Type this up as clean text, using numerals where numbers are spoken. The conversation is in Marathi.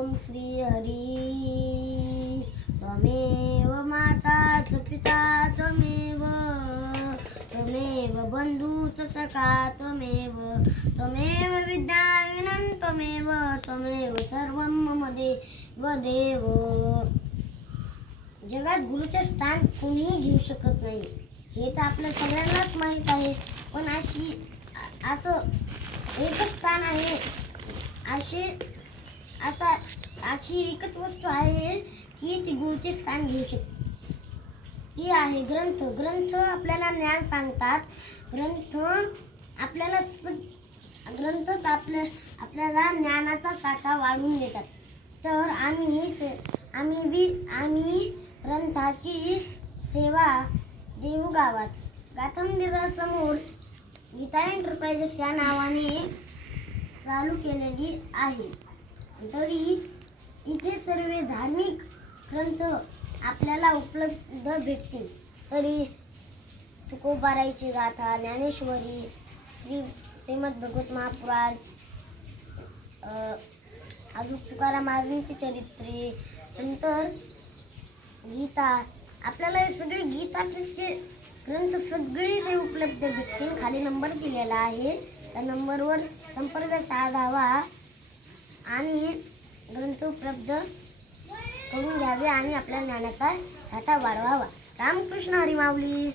ओम श्री हरी त्वमेव माता च पिता त्वमेव त्वमेव बंधूच सखा त्वमेव त्वमेव विद्याविनं त्वमेव त्वमेव सर्वं मम देव जगात गुरुचे स्थान कोणीही घेऊ शकत नाही हे तर आपल्या सगळ्यांनाच माहीत आहे. पण असं एकच स्थान आहे, अशी एकच वस्तू आहे की ती गुरुचे स्थान घेऊ शकते. ती आहे ग्रंथ. ग्रंथ आपल्याला ज्ञान सांगतात. ग्रंथच आपल्याला ज्ञानाचा साठा वाढवून देतात. तर आम्ही ग्रंथाची सेवा देहू गावात गाथा मंदिरासमोर गीता एंटरप्राइजेस या नावाने चालू केलेली आहे. तरी इथे सर्व धार्मिक ग्रंथ आपल्याला उपलब्ध भेटतील. तरी तुकोबाराईची गाथा, ज्ञानेश्वरी, श्रीमद भगवत महापुराण, अजून तुकाराम महाराजांची चरित्रे, नंतर गीता, आपल्याला हे सगळे गीताचे ग्रंथ सगळे ते उपलब्ध भेटतील. खाली नंबर दिलेला आहे, त्या नंबरवर संपर्क साधावा आणि ग्रंथ उपलब्ध करून घ्यावे आणि आपल्या ज्ञानाचा साठा वाढवावा. रामकृष्ण हरी माऊली.